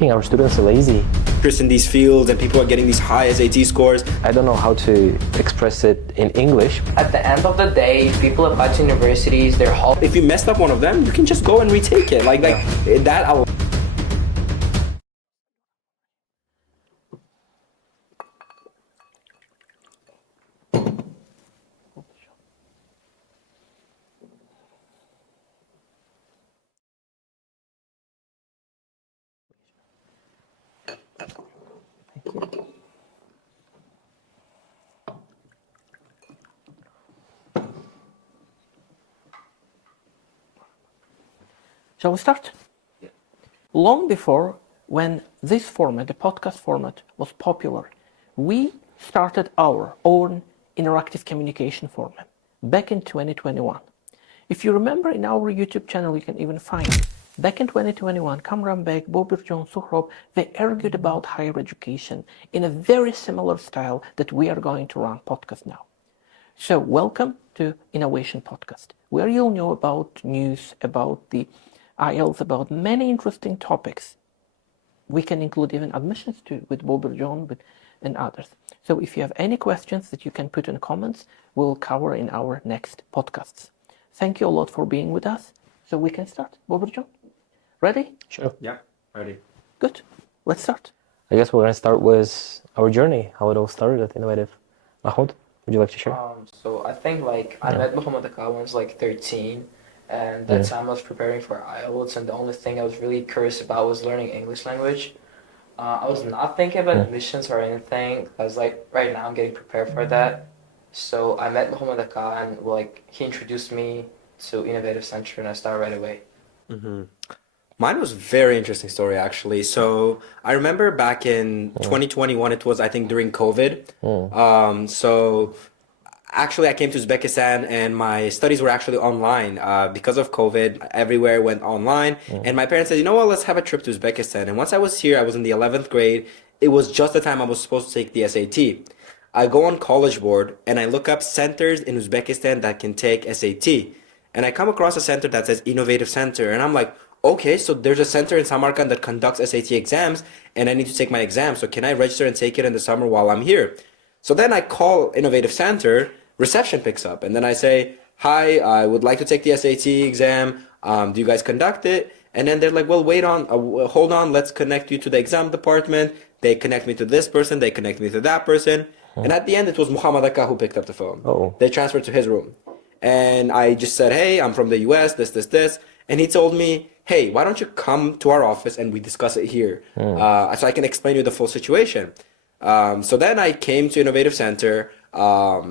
Our students are lazy. Interest in these fields and people are getting these high SAT scores. I don't know how to express it in English. At the end of the day, people apply to universities, they're If you messed up one of them, you can just go and retake it. That. Shall we start? Yeah. Long before, when this format, the podcast format, was popular, we started our own interactive communication format back in 2021. If you remember, in our YouTube channel, you can even find back in 2021, Kamran Beg, Bobirjon, Suhrob, they argued about higher education in a very similar style that we are going to run podcast now. So welcome to Innovation Podcast, where you'll know about news, about the IELTS, about many interesting topics. We can include even admissions too, with Bobirjon and others. So if you have any questions that you can put in comments, we'll cover in our next podcasts. Thank you a lot for being with us. So we can start. Bobirjon, ready? Sure. Yeah, ready. Good. Let's start. I guess we're going to start with our journey, how it all started at Innovative. Mahmoud, would you like to share? So I think I met Muhammad Akka when I was 13, and that time I was preparing for IELTS, and the only thing I was really curious about was learning English language. I was not thinking about admissions or anything. I was right now I'm getting prepared for that. So I met Muhammad Akka, and he introduced me to Innovative Center, and I started right away. Mm-hmm. Mine was a very interesting story, actually. So I remember back in 2021, it was, I think, during COVID. So actually, I came to Uzbekistan and my studies were actually online. Because of COVID, everywhere went online. And my parents said, you know what, let's have a trip to Uzbekistan. And once I was here, I was in the 11th grade. It was just the time I was supposed to take the SAT. I go on College Board and I look up centers in Uzbekistan that can take SAT. And I come across a center that says Innovative Center. And I'm like, okay, so there's a center in Samarkand that conducts SAT exams and I need to take my exam. So can I register and take it in the summer while I'm here? So then I call Innovative Center, reception picks up, and then I say, hi, I would like to take the SAT exam. Do you guys conduct it? And then they're like, well, hold on, let's connect you to the exam department. They connect me to this person, they connect me to that person. And at the end, it was Muhammad Akka who picked up the phone. They transferred to his room. And I just said, hey, I'm from the US, this. And he told me, hey, why don't you come to our office and we discuss it here, so I can explain you the full situation. So then I came to Innovative Center.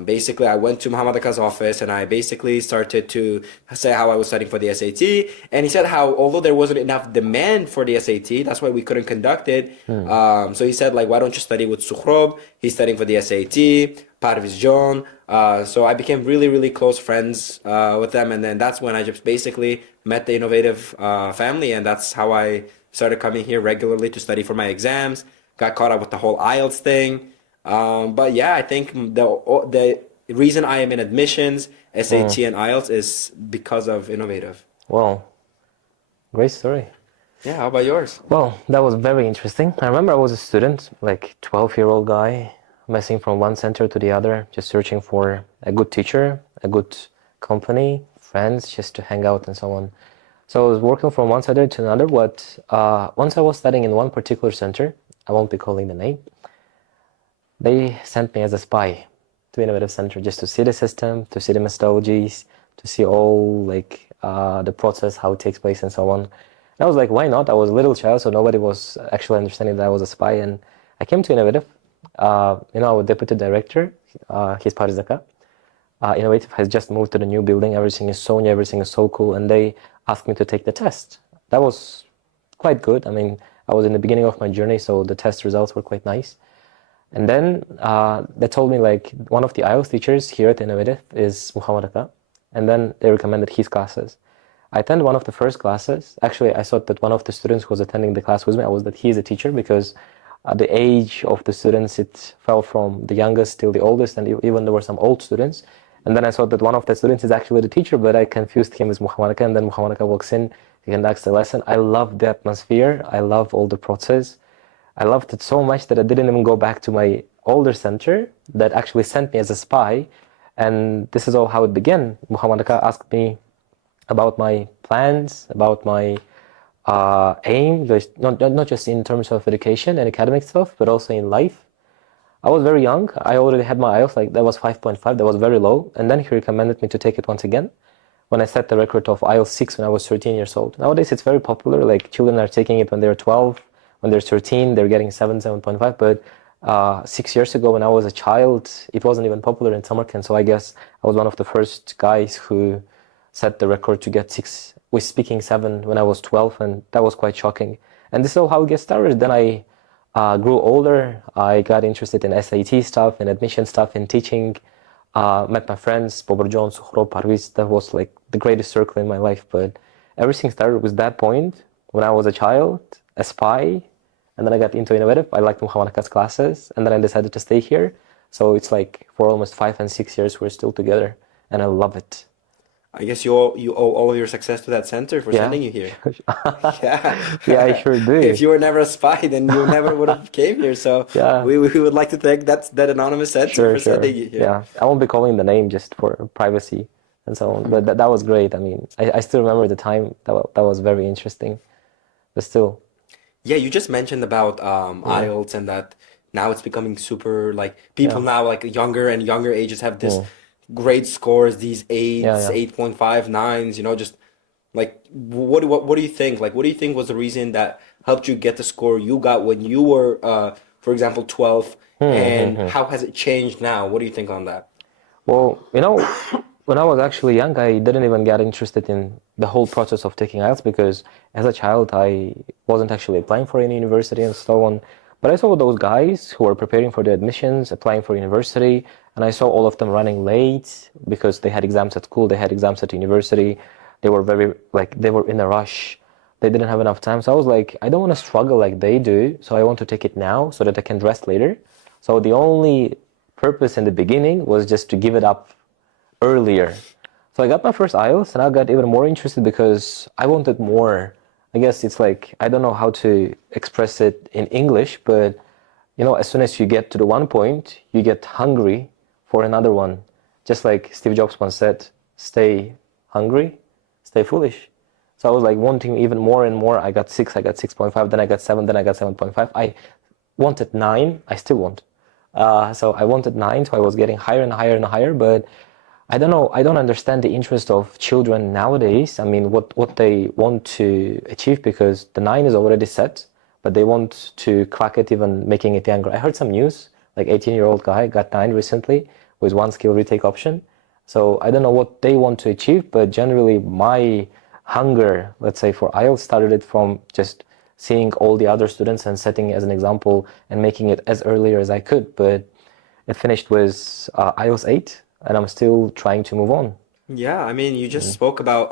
Basically, I went to Muhammad Akka's office and I basically started to say how I was studying for the SAT. And he said how, although there wasn't enough demand for the SAT, that's why we couldn't conduct it. So he said, why don't you study with Suhrob? He's studying for the SAT, Parviz John. So I became really, really close friends with them. And then that's when I just basically met the Innovative family. And that's how I started coming here regularly to study for my exams. Got caught up with the whole IELTS thing. But yeah, I think the reason I am in admissions, SAT and IELTS is because of Innovative. Well, great story. Yeah, how about yours? Well, that was very interesting. I remember I was a student, 12-year-old guy, messing from one center to the other, just searching for a good teacher, a good company, friends, just to hang out and so on. So I was working from one center to another, but once I was studying in one particular center, I won't be calling the name, they sent me as a spy to Innovative Center just to see the system, to see the methodologies, to see all the process, how it takes place and so on. And I was like, why not? I was a little child, so nobody was actually understanding that I was a spy. And I came to Innovative, our deputy director, his Parviz Akka. Innovative has just moved to the new building. Everything is so new, everything is so cool. And they asked me to take the test. That was quite good. I mean, I was in the beginning of my journey, so the test results were quite nice. And then they told me one of the IELTS teachers here at Innovative is Muhammad Akka. And then they recommended his classes. I attended one of the first classes. Actually, I thought that one of the students who was attending the class with me, that he is a teacher because the age of the students, it fell from the youngest till the oldest, and even there were some old students. And then I thought that one of the students is actually the teacher, but I confused him with Muhammad Akka. And then Muhammad Akka walks in, he conducts the lesson. I loved the atmosphere. I love all the process. I loved it so much that I didn't even go back to my older center that actually sent me as a spy. And this is all how it began. Muhammad Aka asked me about my plans, about my aim, not just in terms of education and academic stuff, but also in life. I was very young. I already had my IELTS, like that was 5.5, that was very low. And then he recommended me to take it once again when I set the record of IELTS 6 when I was 13 years old. Nowadays it's very popular, like children are taking it when they're 12, when they're 13, they're getting 7.5. But 6 years ago when I was a child, it wasn't even popular in Samarkand. So I guess I was one of the first guys who set the record to get 6 with speaking 7 when I was 12, and that was quite shocking. And this is all how it gets started. Then I grew older. I got interested in SAT stuff, in admission stuff, in teaching. Met my friends, Bobar John, Sukhro, Parviz. That was like the greatest circle in my life. But everything started with that point when I was a child, a spy, and then I got into innovative. I liked Muhammad Aka's classes, and then I decided to stay here. So it's like for almost 5 and 6 years we're still together, and I love it. I guess you owe all of your success to that center for Yeah. sending you here. Yeah. Yeah, I sure do. If you were never a spy, then you never would have came here. So Yeah. we would like to thank that anonymous center Sure, for sure. sending you here. Yeah, I won't be calling the name just for privacy and so on. But that was great. I mean, I still remember the time. That was very interesting. But still, Yeah, you just mentioned about IELTS and that now it's becoming super like people now like younger and younger ages have this great scores, these 8s, Yeah. 8.5, 9s, just like what do you think? Like what do you think was the reason that helped you get the score you got when you were for example 12 and how has it changed now? What do you think on that? well, when I was actually young, I didn't even get interested in the whole process of taking IELTS because as a child, I wasn't actually applying for any university and so on. But I saw those guys who were preparing for the admissions, applying for university, and I saw all of them running late because they had exams at school, they had exams at university. They were they were in a rush. They didn't have enough time. So I was like, I don't want to struggle like they do. So I want to take it now so that I can rest later. So the only purpose in the beginning was just to give it up earlier. So I got my first IELTS and I got even more interested because I wanted more. I guess it's like, I don't know how to express it in English, but as soon as you get to the one point, you get hungry for another one. Just like Steve Jobs once said, stay hungry, stay foolish. So I was like wanting even more and more. I got 6, I got 6.5, then I got 7, then I got 7.5. I wanted 9, I still want. So I wanted 9, so I was getting higher and higher and higher, but I don't know, I don't understand the interest of children nowadays. I mean, what they want to achieve because the 9 is already set, but they want to crack it even making it younger. I heard some news, like 18-year-old guy got 9 recently with 1 skill retake option. So I don't know what they want to achieve, but generally my hunger, let's say for IELTS, started it from just seeing all the other students and setting as an example and making it as earlier as I could. But it finished with IELTS 8. And I'm still trying to move on. Yeah, I mean, you just spoke about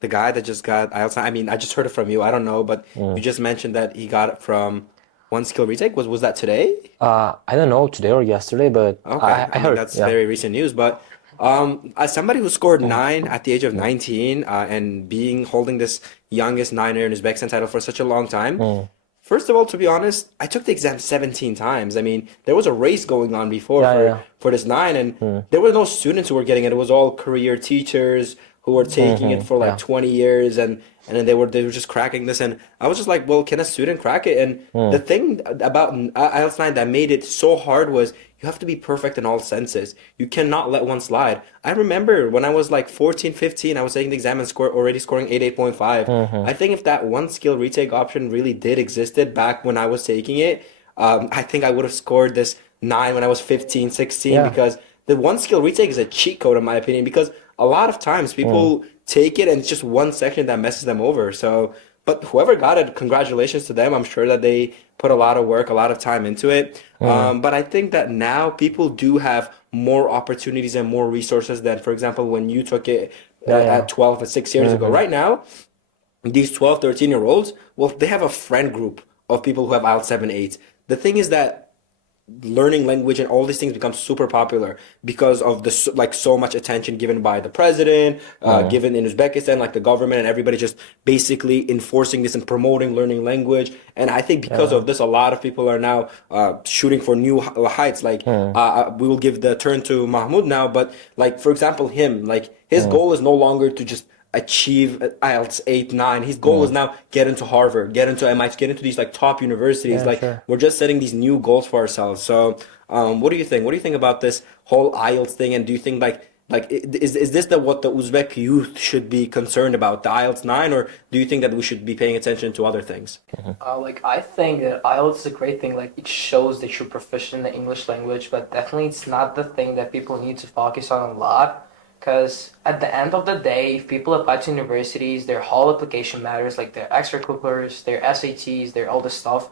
the guy that just got IELTS. I mean, I just heard it from you. I don't know, but you just mentioned that he got it from 1 skill retake. Was that today? I don't know, today or yesterday, but Okay, I I mean, heard. that's Yeah. very recent news. But as somebody who scored 9 at the age of 19 and holding this youngest niner in Uzbekistan title for such a long time, first of all, to be honest, I took the exam 17 times. I mean, there was a race going on before for this 9, and there were no students who were getting it. It was all career teachers who were taking it for like 20 years, and then they were just cracking this. And I was just like, well, can a student crack it? And the thing about IELTS 9 that made it so hard was you have to be perfect in all senses. You cannot let one slide. I remember when I was like 14, 15, I was taking the exam and already scoring 8.5. I think if that 1 skill retake option really did existed back when I was taking it, I think I would have scored this 9 when I was 15, 16, because the 1 skill retake is a cheat code in my opinion, because a lot of times people take it and it's just one section that messes them over. So, but whoever got it, congratulations to them. I'm sure that they put a lot of work, a lot of time into it. But I think that now people do have more opportunities and more resources than, for example, when you took it at 12 or 6 years ago. Right now, these 12, 13-year-olds, well, they have a friend group of people who have IELTS 7, 8. The thing is that learning language and all these things become super popular because of the like so much attention given by the president, given in Uzbekistan, like the government and everybody just basically enforcing this and promoting learning language. And I think because of this, a lot of people are now shooting for new heights. Like we will give the turn to Mahmoud now, but like for example, him, like his goal is no longer to just achieve IELTS 8, 9. His goal is now get into Harvard, get into MIT, get into these like top universities. Yeah, like sure. we're just setting these new goals for ourselves. So what do you think? What do you think about this whole IELTS thing? And do you think is this what the Uzbek youth should be concerned about, the IELTS 9, or do you think that we should be paying attention to other things? Like I think that IELTS is a great thing. Like it shows that you're proficient in the English language, but definitely it's not the thing that people need to focus on a lot. Because at the end of the day, if people apply to universities, their whole application matters, like their extracurriculars, their SATs, their all this stuff.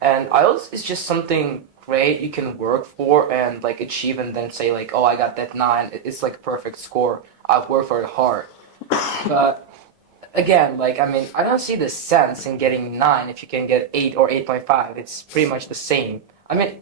And IELTS is just something great you can work for and like achieve and then say like, oh, I got that 9. It's like a perfect score. I've worked for it hard. But again, like, I mean, I don't see the sense in getting 9 if you can get 8 or 8.5. It's pretty much the same. I mean,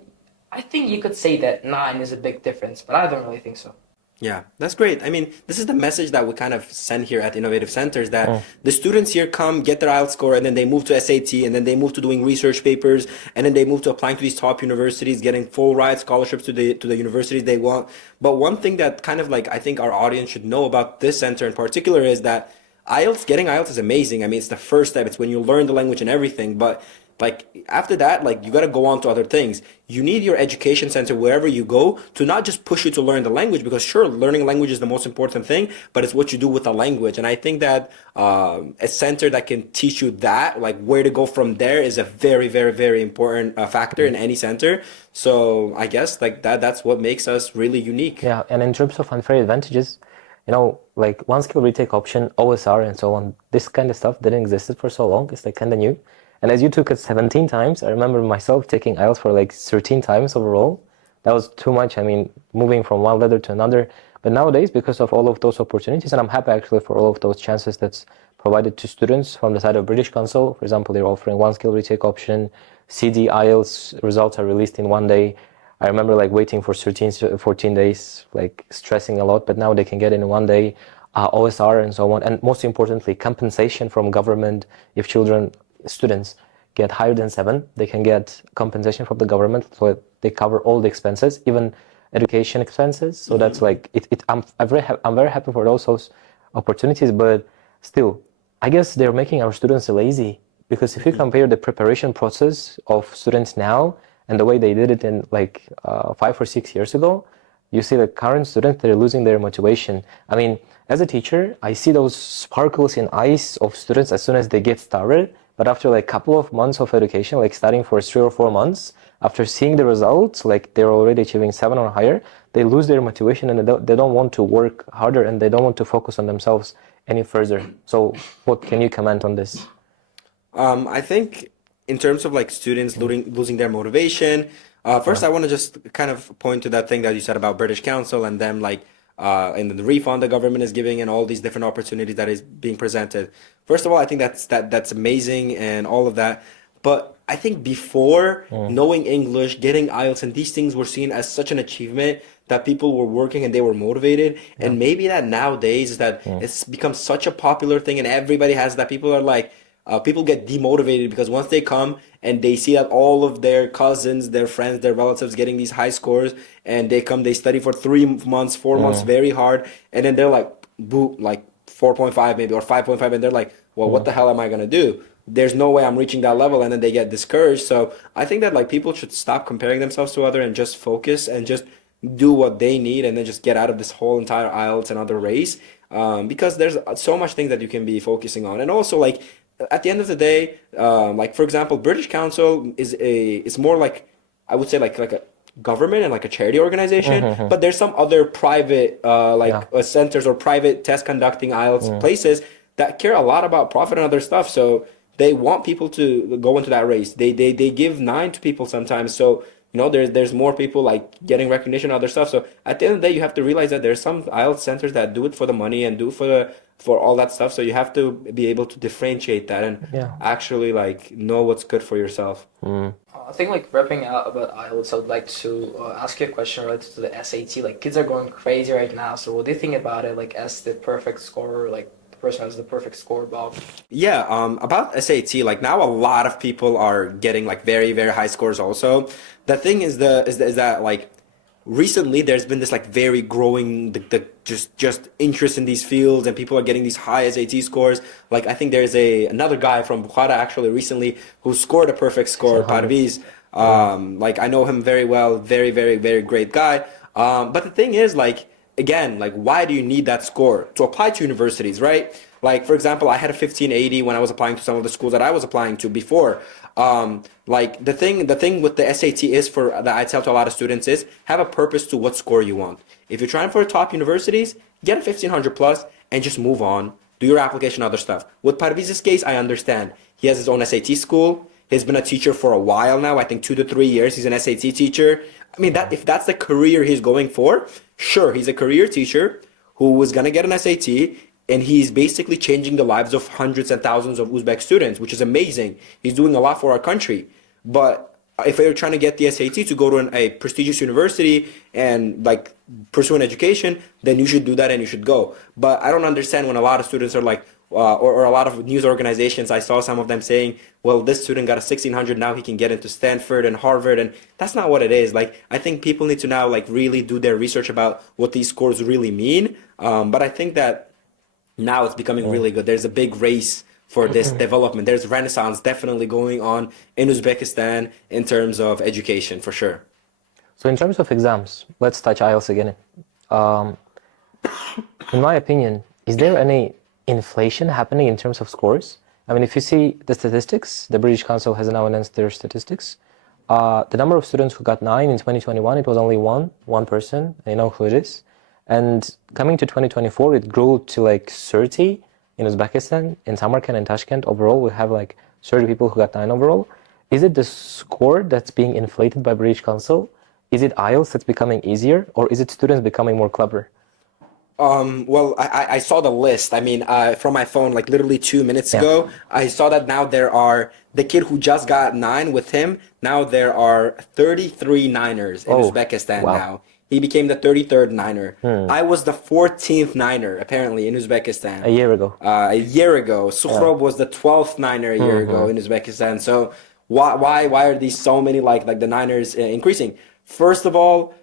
I think you could say that 9 is a big difference, but I don't really think so. Yeah, that's great. I mean, this is the message that we kind of send here at Innovative Centers, that the students here come, get their IELTS score, and then they move to SAT, and then they move to doing research papers, and then they move to applying to these top universities, getting full ride scholarships to the universities they want. But one thing that kind of like I think our audience should know about this center in particular is that getting IELTS is amazing. I mean, it's the first step. It's when you learn the language and everything, but like after that, like you got to go on to other things. You need your education center wherever you go to not just push you to learn the language, because sure, learning language is the most important thing, but it's what you do with the language. And I think that a center that can teach you that, like where to go from there, is a very, very, very important factor in any center. So I guess like that's what makes us really unique. Yeah, and in terms of unfair advantages, like one skill retake option, OSR and so on, this kind of stuff didn't exist for so long. It's like kind of new. And as you took it 17 times, I remember myself taking IELTS for like 13 times overall. That was too much. I mean, moving from one letter to another. But nowadays, because of all of those opportunities, and I'm happy actually for all of those chances that's provided to students from the side of British Council. For example, they're offering one skill retake option. CD IELTS results are released in one day. I remember like waiting for 14 days, like stressing a lot, but now they can get in one day, OSR and so on. And most importantly, compensation from government. If students get higher than 7, they can get compensation from the government, so they cover all the expenses, even education expenses. So that's like I'm very happy for those opportunities, but still, I guess they're making our students lazy, because if you compare the preparation process of students now and the way they did it in like 5 or 6 years ago, you see the current students, they're losing their motivation. I mean, as a teacher, I see those sparkles in eyes of students as soon as they get started. But after like a couple of months of education, like studying for 3 or 4 months, after seeing the results, like they're already achieving 7 or higher, they lose their motivation and they don't want to work harder and they don't want to focus on themselves any further. So what can you comment on this? I think in terms of like students losing their motivation, first I want to just kind of point to that thing that you said about British Council and them like and the refund the government is giving and all these different opportunities that is being presented. First of all, I think that's amazing and all of that. But I think before knowing English, getting IELTS, and these things were seen as such an achievement that people were working and they were motivated. Yeah. And maybe that nowadays is that it's become such a popular thing and everybody has that. People are like, people get demotivated because once they come and they see that all of their cousins, their friends, their relatives getting these high scores, and they come, they study for 3 months, 4 months very hard, and then they're like, boo, like 4.5 maybe or 5.5, and they're like, well, what the hell am I gonna do? There's no way I'm reaching that level, and then they get discouraged. So I think that like people should stop comparing themselves to other and just focus and just do what they need, and then just get out of this whole entire IELTS and other race, because there's so much things that you can be focusing on. And also like at the end of the day, like for example, British Council is more like, I would say like a government and like a charity organization, but there's some other private centers or private test conducting IELTS places that care a lot about profit and other stuff. So they want people to go into that race. They give 9 to people sometimes. So there's more people like getting recognition and other stuff. So at the end of the day, you have to realize that there's some IELTS centers that do it for the money and do it for all that stuff. So you have to be able to differentiate that and actually like know what's good for yourself. I think like wrapping out about IELTS, I would like to ask you a question related to the SAT. Like kids are going crazy right now, so what do you think about it? Like as the perfect scorer, like the person who has the perfect score, Bob. Yeah, about SAT, like now a lot of people are getting like very, very high scores also. The thing is that like recently there's been this like very growing the just interest in these fields and people are getting these high SAT scores. Like I think there's another guy from Bukhara actually recently who scored a perfect score, 100. Parviz. Like I know him very well, very, very, very great guy. But the thing is like again, like why do you need that score to apply to universities, right? Like for example, I had a 1580 when I was applying to some of the schools that I was applying to before. Like the thing with the SAT is for that I tell to a lot of students is have a purpose to what score you want. If you're trying for top universities, get a 1500 plus and just move on. Do your application, other stuff. With Parviz's case, I understand. He has his own SAT school. He's been a teacher for a while now. I think 2 to 3 years. He's an SAT teacher. I mean, that if that's the career he's going for, sure, he's a career teacher who was gonna get an SAT, and he's basically changing the lives of hundreds and thousands of Uzbek students, which is amazing. He's doing a lot for our country. But if you're trying to get the SAT to go to a prestigious university and like pursue an education, then you should do that and you should go. But I don't understand when a lot of students are like, or a lot of news organizations, I saw some of them saying, well, this student got a 1600, now he can get into Stanford and Harvard. And that's not what it is. Like, I think people need to now like really do their research about what these scores really mean. But I think that now it's becoming really good. There's a big race for this development. There's renaissance definitely going on in Uzbekistan in terms of education, for sure. So in terms of exams, let's touch IELTS again. In my opinion, is there any inflation happening in terms of scores? I mean, if you see the statistics, the British Council has now announced their statistics. The number of students who got 9 in 2021, it was only one person. I know who it is. And coming to 2024, it grew to like 30 in Uzbekistan. In Samarkand and Tashkent, overall, we have like 30 people who got 9 overall. Is it the score that's being inflated by British Council? Is it IELTS that's becoming easier? Or is it students becoming more clever? Well, I saw the list. I mean, from my phone, like literally 2 minutes ago, I saw that now there are the kid who just got 9 with him. Now there are 33 Niners in Uzbekistan wow. now. He became the 33rd Niner. I was the 14th Niner, apparently, in Uzbekistan. A year ago. A year ago. Sukhrov was the 12th Niner a year ago in Uzbekistan. So why are these so many like the Niners increasing? First of all,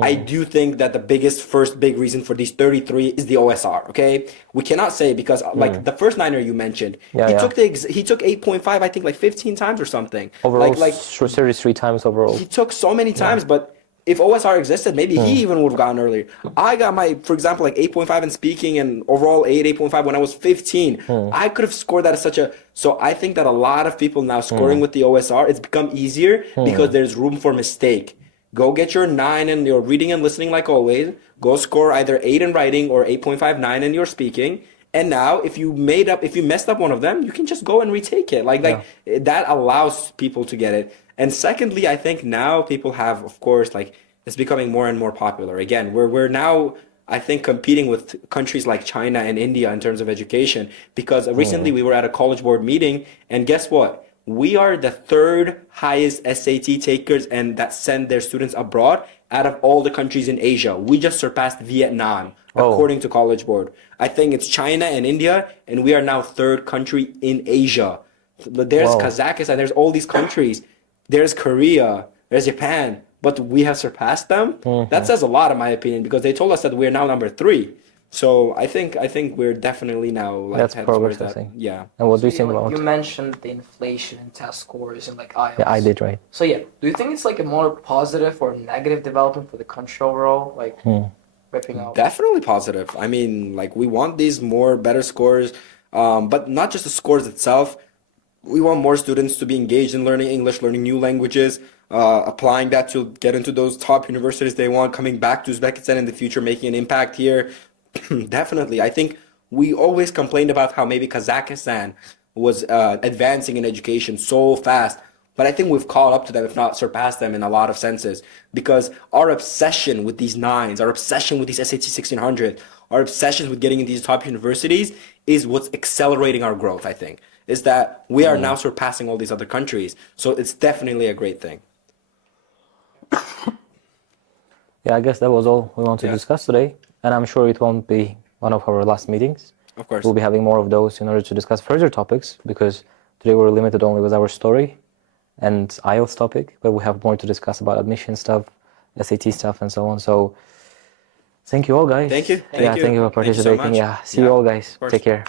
I do think that the first big reason for these 33 is the OSR, okay? We cannot say because like the first Niner you mentioned, he took 8.5 I think like 15 times or something. Overall, like 33 times overall. he took so many times, but if OSR existed, maybe he even would have gotten earlier. I got for example, like 8.5 in speaking and overall 8.5 when I was 15. I could have scored that as so I think that a lot of people now scoring with the OSR, it's become easier because there's room for mistake. Go get your 9 in your reading and listening like always. Go score either 8 in writing or 8.59 in your speaking. And now if you messed up one of them, you can just go and retake it. Like that allows people to get it. And secondly, I think now people have, of course, like it's becoming more and more popular. Again, we're now, I think, competing with countries like China and India in terms of education because recently we were at a college board meeting and guess what? We are the 3rd highest SAT takers and that send their students abroad out of all the countries in Asia. We just surpassed Vietnam, according to College Board. I think it's China and India, and we are now 3rd country in Asia. There's Kazakhstan, there's all these countries. There's Korea, there's Japan, but we have surpassed them. That says a lot, in my opinion, because they told us that we're now number 3. So I think we're definitely now like That's head progress, towards I that. think. Yeah. And what do you So, think like, about you mentioned the inflation in test scores and like IELTS. Yeah, I did, right. So yeah, do you think it's like a more positive or negative development for the country overall? Like ripping out. Definitely positive. I mean, like we want these better scores, but not just the scores itself. We want more students to be engaged in learning English, learning new languages, applying that to get into those top universities they want, coming back to Uzbekistan in the future, making an impact here. Definitely. I think we always complained about how maybe Kazakhstan was advancing in education so fast. But I think we've caught up to them, if not surpassed them in a lot of senses. Because our obsession with these 9s, our obsession with these SAT 1600, our obsession with getting into these top universities is what's accelerating our growth, I think. is that we are now surpassing all these other countries. So it's definitely a great thing. Yeah, I guess that was all we want to Yeah. discuss today. And I'm sure it won't be one of our last meetings. Of course. We'll be having more of those in order to discuss further topics, because today we're limited only with our story and IELTS topic, but we have more to discuss about admission stuff, SAT stuff, and so on. So thank you all, guys. Thank you. Yeah, Thank you. thank you for Thank you so participating. much. Yeah, see you Yeah, all, guys. of course. Take care.